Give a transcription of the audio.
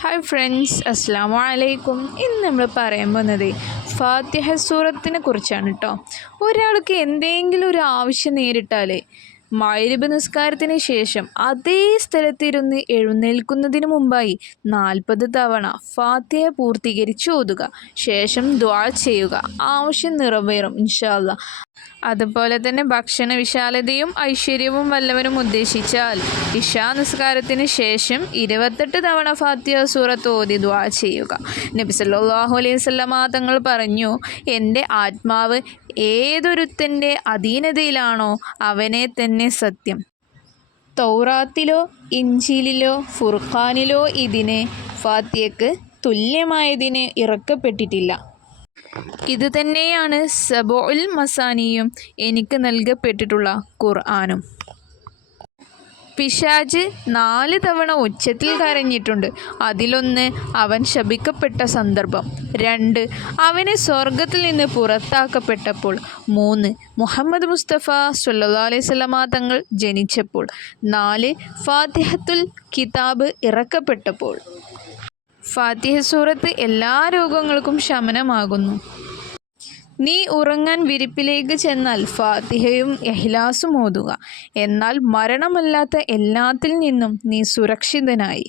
Hi friends, അസ്സാം വലൈക്കും. ഇന്ന് നമ്മൾ പറയാൻ പോകുന്നത് ഫാത്തിഹ സൂറത്തിനെ കുറിച്ചാണ് കേട്ടോ. ഒരാൾക്ക് എന്തെങ്കിലും ഒരു ആവശ്യം നേരിട്ടാൽ മഗ്‌രിബ് നിസ്കാരത്തിന് ശേഷം അതേ സ്ഥലത്തിരുന്ന് എഴുന്നേൽക്കുന്നതിന് മുമ്പായി 40 തവണ ഫാത്തിഹ പൂർത്തീകരിച്ച് ഓതുക. ശേഷം ദുആ ചെയ്യുക. ആവശ്യം നിറവേറും ഇൻഷാ അല്ലാഹ്. അതുപോലെ തന്നെ ഭക്ഷണ വിശാലതയും ഐശ്വര്യവും വല്ലവനും ഉദ്ദേശിച്ചാൽ ഇശാ നിസ്കാരത്തിന് ശേഷം 28 തവണ ഫാത്തിഹ സൂറത്ത് ഓതി ദുആ ചെയ്യുക. നബി സല്ലല്ലാഹു അലൈഹി വസല്ലമ തങ്ങൾ പറഞ്ഞു, എൻ്റെ ആത്മാവ് ഏതൊരുത്തൻ്റെ അധീനതയിലാണോ അവനെ തന്നെ സത്യം. തൗറാത്തിലോ ഇൻജീലിലോ ഫുർഖാനിലോ ഇതിന് ഫാത്തിഹയ്ക്ക് തുല്യമായതിന് ഇറക്കപ്പെട്ടിട്ടില്ല. ഇതുതന്നെയാണ് സബഉൽ മസാനിയും എനിക്ക് നൽകപ്പെട്ടിട്ടുള്ള ഖുർആനും. പിശാച് 4 തവണ ഉച്ചത്തിൽ കരഞ്ഞിട്ടുണ്ട്. അതിലൊന്ന് അവൻ ശപിക്കപ്പെട്ട സന്ദർഭം, 2 അവനെ സ്വർഗത്തിൽ നിന്ന് പുറത്താക്കപ്പെട്ടപ്പോൾ, 3 മുഹമ്മദ് മുസ്തഫ സ്വല്ലല്ലാഹു അലൈഹി വസല്ലമ തങ്ങൾ ജനിച്ചപ്പോൾ, 4 ഫാത്തിഹത്തുൽ കിതാബ് ഇറക്കപ്പെട്ടപ്പോൾ. ഫാത്തിഹ സൂറത്ത് എല്ലാ രോഗങ്ങൾക്കും ശമനമാകുന്നു. നീ ഉറങ്ങാൻ വിരിപ്പിലേക്ക് ചെന്നാൽ ഫാത്തിഹയും ഇഖ്ലാസും ഓതുക. എന്നാൽ മരണമല്ലാത്ത എല്ലാത്തിൽ നിന്നും നീ സുരക്ഷിതനായി.